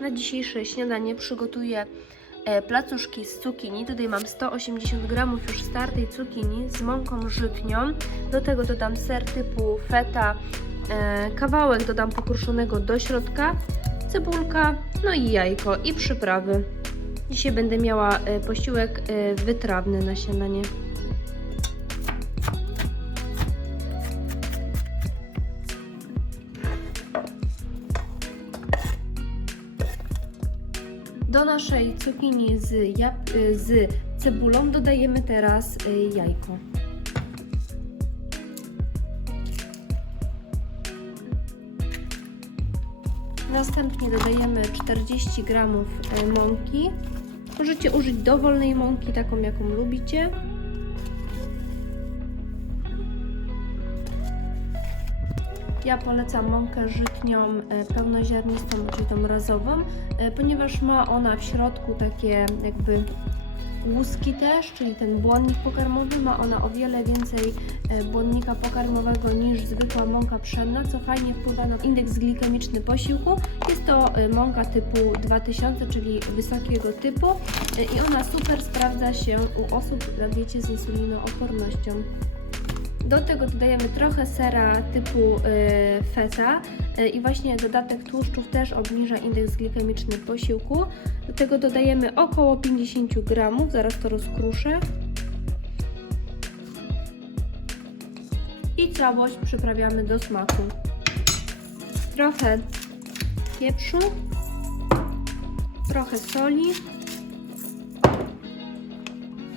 Na dzisiejsze śniadanie przygotuję e, placuszki z cukinii. Tutaj mam 180 gramów już startej cukinii z mąką żytnią. Do tego dodam ser typu feta, e, kawałek dodam pokruszonego do środka, cebulka, no i jajko i przyprawy. Dzisiaj będę miała e, posiłek wytrawny na śniadanie. Do naszej cukinii z, jab- y, z cebulą dodajemy teraz y, jajko. Następnie dodajemy 40 g mąki. Możecie użyć dowolnej mąki, taką jaką lubicie. Ja polecam mąkę żytnią e, pełnoziarnistą, czyli tą razową, e, ponieważ ma ona w środku takie jakby łuski też, czyli ten błonnik pokarmowy. Ma ona o wiele więcej e, błonnika pokarmowego niż zwykła mąka pszenna, co fajnie wpływa na indeks glikemiczny posiłku. Jest to mąka typu 2000, czyli wysokiego typu i ona super sprawdza się u osób na diecie z insulinoopornością. Do tego dodajemy trochę sera typu y, feta y, i właśnie dodatek tłuszczów też obniża indeks glikemiczny posiłku. Do tego dodajemy około 50 gramów, zaraz to rozkruszę. I całość przyprawiamy do smaku. Trochę pieprzu, trochę soli,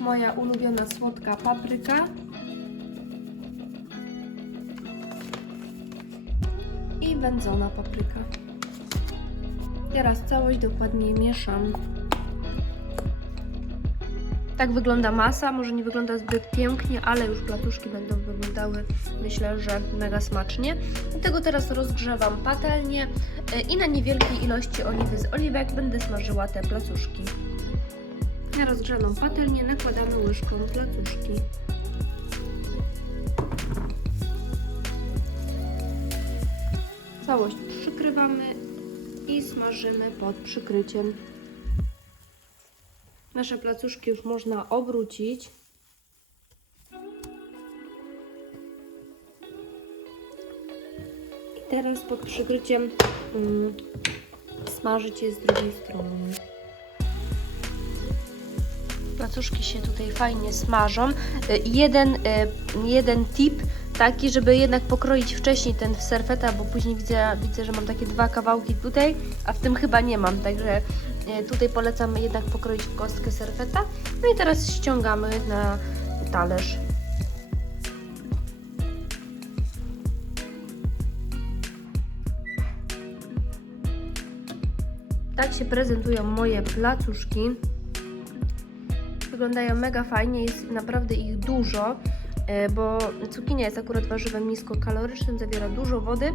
moja ulubiona słodka papryka. Wędzona papryka. Teraz całość dokładnie mieszam. Tak wygląda masa, może nie wygląda zbyt pięknie, ale już platuszki będą wyglądały myślę, że mega smacznie. Dlatego teraz rozgrzewam patelnię e, i na niewielkiej ilości oliwy z oliwek będę smażyła te placuszki. Na rozgrzaną patelnię nakładamy łyżką placuszki. Całość przykrywamy i smażymy pod przykryciem. Nasze placuszki już można obrócić. I teraz pod przykryciem mm, smażyć je z drugiej strony. Placuszki się tutaj fajnie smażą. Y, Jeden, y, jeden tip taki, żeby jednak pokroić wcześniej ten serfeta, bo później widzę, widzę, że mam takie dwa kawałki tutaj, a w tym chyba nie mam, także y, tutaj polecam jednak pokroić w kostkę serfeta. No i teraz ściągamy na talerz. Tak się prezentują moje placuszki. Wyglądają mega fajnie, jest naprawdę ich dużo, e, bo cukinia jest akurat warzywem niskokalorycznym, zawiera dużo wody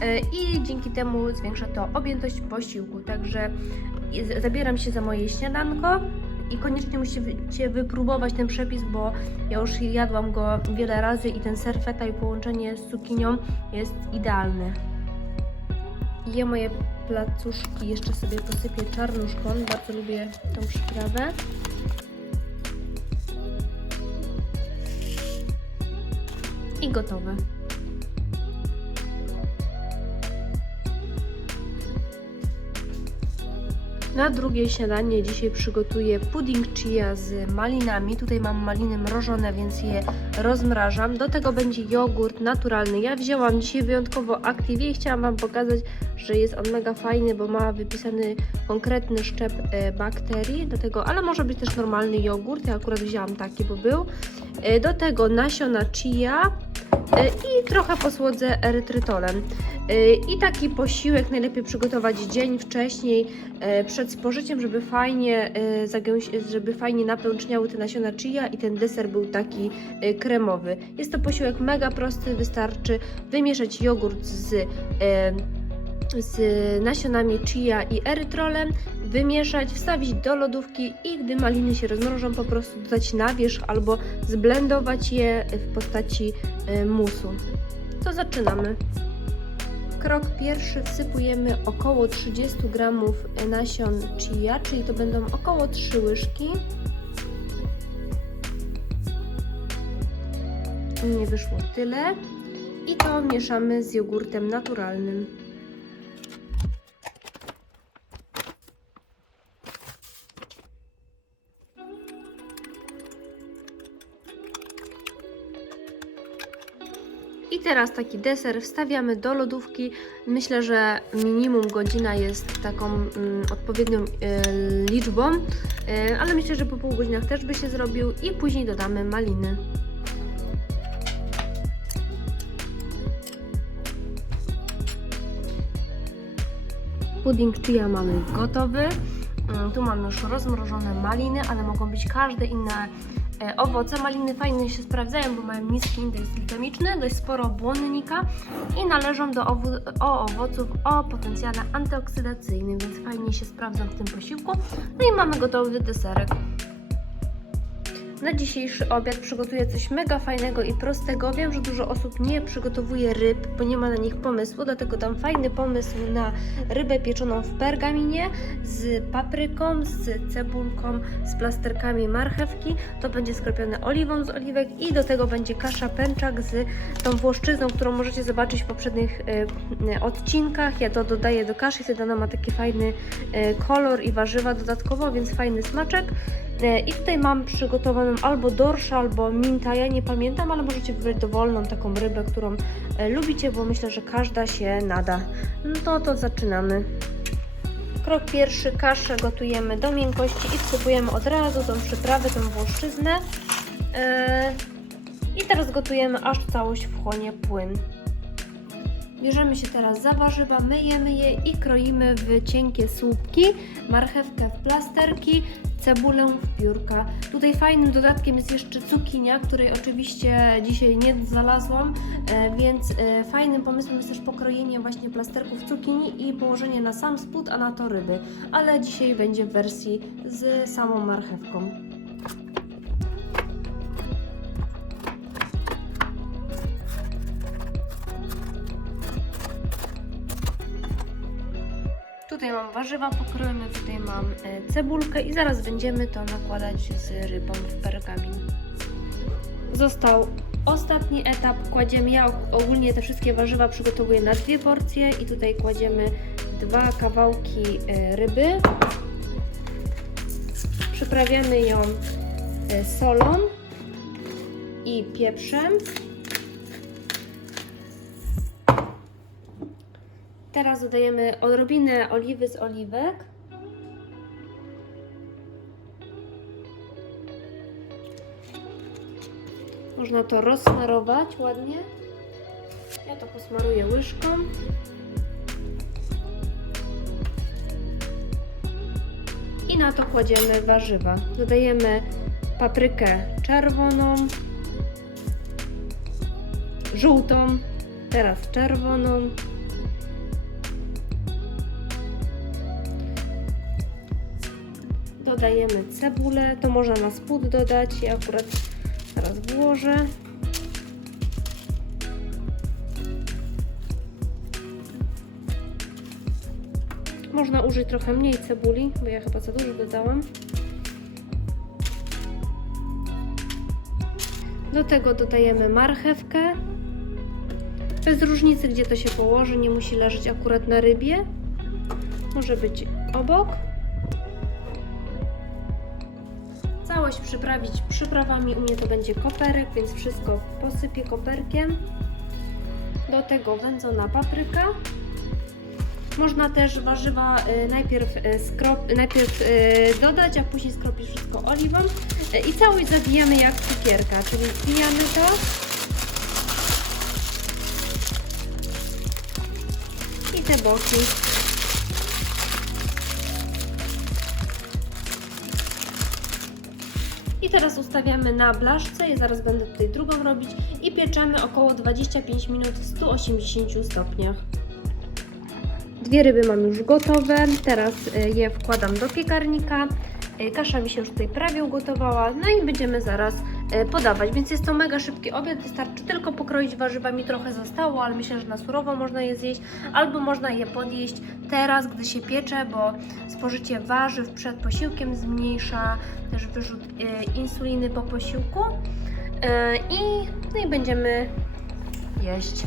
e, i dzięki temu zwiększa to objętość posiłku. Także zabieram się za moje śniadanko i koniecznie musicie wypróbować ten przepis, bo ja już jadłam go wiele razy i ten ser feta i połączenie z cukinią jest idealne. Je moje placuszki jeszcze sobie posypię czarnuszką, bardzo lubię tą przyprawę. I gotowe. Na drugie śniadanie dzisiaj przygotuję pudding chia z malinami. Tutaj mam maliny mrożone, więc je rozmrażam. Do tego będzie jogurt naturalny. Ja wzięłam dzisiaj wyjątkowo Activie i chciałam Wam pokazać, że jest on mega fajny, bo ma wypisany konkretny szczep e, bakterii. Do tego, ale może być też normalny jogurt. Ja akurat wzięłam taki, bo był. E, Do tego nasiona chia, i trochę posłodzę erytrytolem. E, I taki posiłek najlepiej przygotować dzień wcześniej e, przed spożyciem, żeby fajnie, żeby fajnie napełniały te nasiona chia i ten deser był taki kremowy. Jest to posiłek mega prosty, wystarczy wymieszać jogurt z z nasionami chia i erytrolem, wymieszać, wstawić do lodówki i gdy maliny się rozmrożą, po prostu dodać na wierzch albo zblendować je w postaci e, musu. To zaczynamy. Krok pierwszy wsypujemy około 30 gramów nasion chia, czyli to będą około 3 łyżki. Nie wyszło tyle. I to mieszamy z jogurtem naturalnym. Teraz taki deser wstawiamy do lodówki. Myślę, że minimum godzina jest taką mm, odpowiednią e, liczbą, e, ale myślę, że po pół godzinach też by się zrobił i później dodamy maliny. Pudding chia mamy gotowy. Mm, Tu mamy już rozmrożone maliny, ale mogą być każde inne owoce. Maliny fajnie się sprawdzają, bo mają niski indeks glikemiczny, dość sporo błonnika i należą do o owoców o potencjale antyoksydacyjnym, więc fajnie się sprawdzą w tym posiłku. No i mamy gotowy deserek. Na dzisiejszy obiad przygotuję coś mega fajnego i prostego. Wiem, że dużo osób nie przygotowuje ryb, bo nie ma na nich pomysłu, dlatego dam fajny pomysł na rybę pieczoną w pergaminie z papryką, z cebulką, z plasterkami marchewki. To będzie skropione oliwą z oliwek i do tego będzie kasza pęczak z tą włoszczyzną, którą możecie zobaczyć w poprzednich e, odcinkach. Ja to dodaję do kaszy, wtedy ona ma taki fajny e, kolor i warzywa dodatkowo, więc fajny smaczek. I tutaj mam przygotowaną albo dorsza, albo minta, ja nie pamiętam, ale możecie wybrać dowolną taką rybę, którą e, lubicie, bo myślę, że każda się nada. No to, to zaczynamy. Krok pierwszy, kaszę gotujemy do miękkości i wsypujemy od razu tą przyprawę, tą włoszczyznę. E, I teraz gotujemy, aż całość wchłonie płyn. Bierzemy się teraz za warzywa, myjemy je i kroimy w cienkie słupki, marchewkę w plasterki, cebulę w piórka. Tutaj fajnym dodatkiem jest jeszcze cukinia, której oczywiście dzisiaj nie znalazłam, e, więc e, fajnym pomysłem jest też pokrojenie właśnie plasterków cukinii i położenie na sam spód, a na to ryby. Ale dzisiaj będzie w wersji z samą marchewką. Tutaj mam warzywa pokrojone, tutaj mam e, cebulkę i zaraz będziemy to nakładać z rybą w pergamin. Został ostatni etap. Kładziemy, ja ogólnie te wszystkie warzywa przygotowuję na dwie porcje i tutaj kładziemy dwa kawałki e, ryby. Przyprawiamy ją e, solą i pieprzem. Teraz dodajemy odrobinę oliwy z oliwek. Można to rozsmarować ładnie. Ja to posmaruję łyżką. I na to kładziemy warzywa. Dodajemy paprykę czerwoną, żółtą, teraz czerwoną, dodajemy cebulę, to można na spód dodać, ja akurat teraz włożę. Można użyć trochę mniej cebuli, bo ja chyba za dużo dodałam. Do tego dodajemy marchewkę. Bez różnicy, gdzie to się położy, nie musi leżeć akurat na rybie. Może być obok. Całość przyprawić przyprawami. U mnie to będzie koperek, więc wszystko posypię koperkiem. Do tego wędzona papryka. Można też warzywa y, najpierw, y, skrop, najpierw y, dodać, a później skropić wszystko oliwą. I całość zawijamy jak cukierka, czyli wbijamy to. I te boki. Teraz ustawiamy na blaszce, ja zaraz będę tutaj drugą robić i pieczemy około 25 minut w 180 stopniach. Dwie ryby mam już gotowe, teraz y, je wkładam do piekarnika. Y, Kasza mi się już tutaj prawie ugotowała, no i będziemy zaraz e, podawać, więc jest to mega szybki obiad, wystarczy tylko pokroić warzywami, trochę zostało, ale myślę, że na surowo można je zjeść, albo można je podjeść teraz, gdy się piecze, bo spożycie warzyw przed posiłkiem zmniejsza też wyrzut e, insuliny po posiłku E, i, no i będziemy jeść.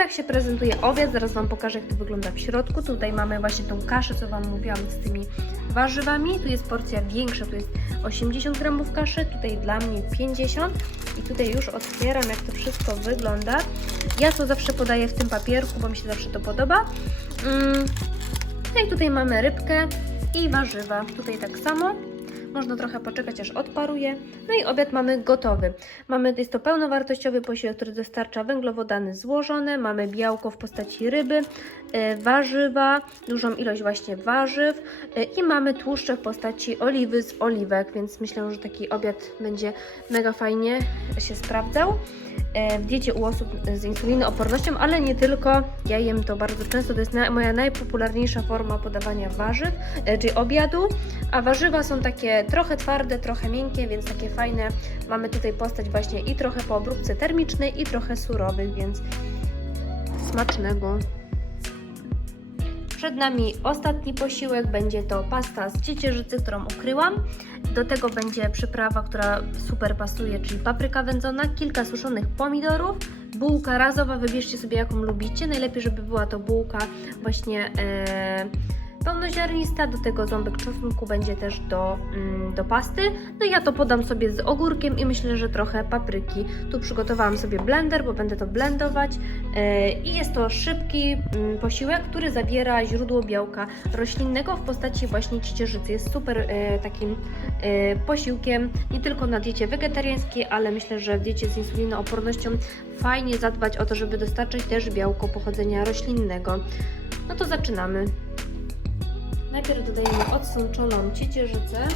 Tak się prezentuje obiad. Zaraz Wam pokażę, jak to wygląda w środku. Tutaj mamy właśnie tą kaszę, co Wam mówiłam, z tymi warzywami. Tu jest porcja większa, tu jest 80 gramów kaszy, tutaj dla mnie 50. I tutaj już otwieram, jak to wszystko wygląda. Ja to zawsze podaję w tym papierku, bo mi się zawsze to podoba. Mm. No i tutaj mamy rybkę i warzywa. Tutaj tak samo. Można trochę poczekać, aż odparuje. No i obiad mamy gotowy. Mamy, jest to pełnowartościowy posiłek, który dostarcza węglowodany złożone, mamy białko w postaci ryby, e, warzywa, dużą ilość właśnie warzyw e, i mamy tłuszcze w postaci oliwy z oliwek, więc myślę, że taki obiad będzie mega fajnie się sprawdzał w diecie u osób z insulinoopornością, ale nie tylko. Ja jem to bardzo często, to jest na, moja najpopularniejsza forma podawania warzyw, e, czyli obiadu, a warzywa są takie trochę twarde, trochę miękkie, więc takie fajne. Mamy tutaj postać właśnie i trochę po obróbce termicznej i trochę surowych, więc smacznego. Przed nami ostatni posiłek, będzie to pasta z ciecierzycy, którą ukryłam. Do tego będzie przyprawa, która super pasuje, czyli papryka wędzona, kilka suszonych pomidorów, bułka razowa, wybierzcie sobie jaką lubicie. Najlepiej, żeby była to bułka właśnie e, pełnoziarnista, do tego ząbek czosnku będzie też do, mm, do pasty. No ja to podam sobie z ogórkiem i myślę, że trochę papryki. Tu przygotowałam sobie blender, bo będę to blendować e, i jest to szybki mm, posiłek, który zawiera źródło białka roślinnego w postaci właśnie ciecierzycy. Jest super e, takim e, posiłkiem, nie tylko na diecie wegetariańskiej, ale myślę, że w diecie z insulinoopornością fajnie zadbać o to, żeby dostarczyć też białko pochodzenia roślinnego. No to zaczynamy. Najpierw dodajemy odsączoną ciecierzycę.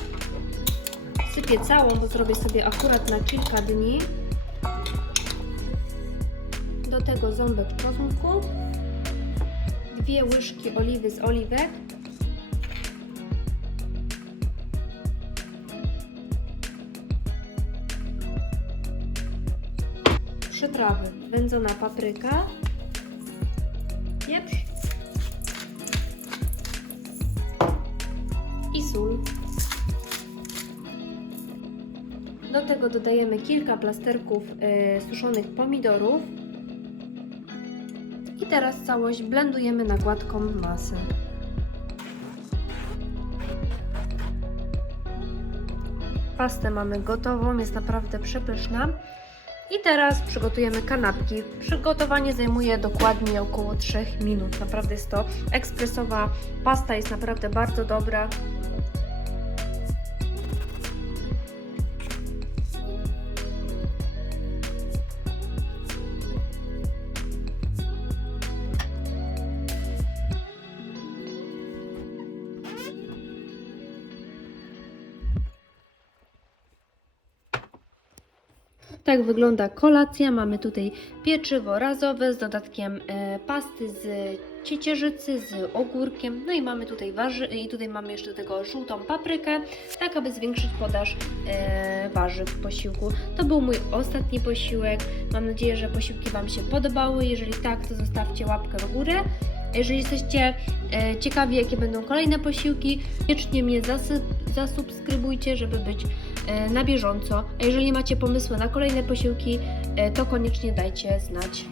Sypię całą, bo zrobię sobie akurat na kilka dni. Do tego ząbek czosnku. Dwie łyżki oliwy z oliwek. Przyprawy. Wędzona papryka. Tego dodajemy kilka plasterków e, suszonych pomidorów. I teraz całość blendujemy na gładką masę. Pastę mamy gotową, jest naprawdę przepyszna. I teraz przygotujemy kanapki. Przygotowanie zajmuje dokładnie około 3 minut. Naprawdę jest to ekspresowa pasta, jest naprawdę bardzo dobra. Tak wygląda kolacja. Mamy tutaj pieczywo razowe z dodatkiem e, pasty z ciecierzycy, z ogórkiem. No i mamy tutaj warzy i tutaj mamy jeszcze do tego żółtą paprykę, tak aby zwiększyć podaż e, warzyw w posiłku. To był mój ostatni posiłek. Mam nadzieję, że posiłki Wam się podobały. Jeżeli tak, to zostawcie łapkę w górę. Jeżeli jesteście e, ciekawi, jakie będą kolejne posiłki, koniecznie mnie zasubskrybujcie, żeby być na bieżąco. A jeżeli macie pomysły na kolejne posiłki, e, to koniecznie dajcie znać.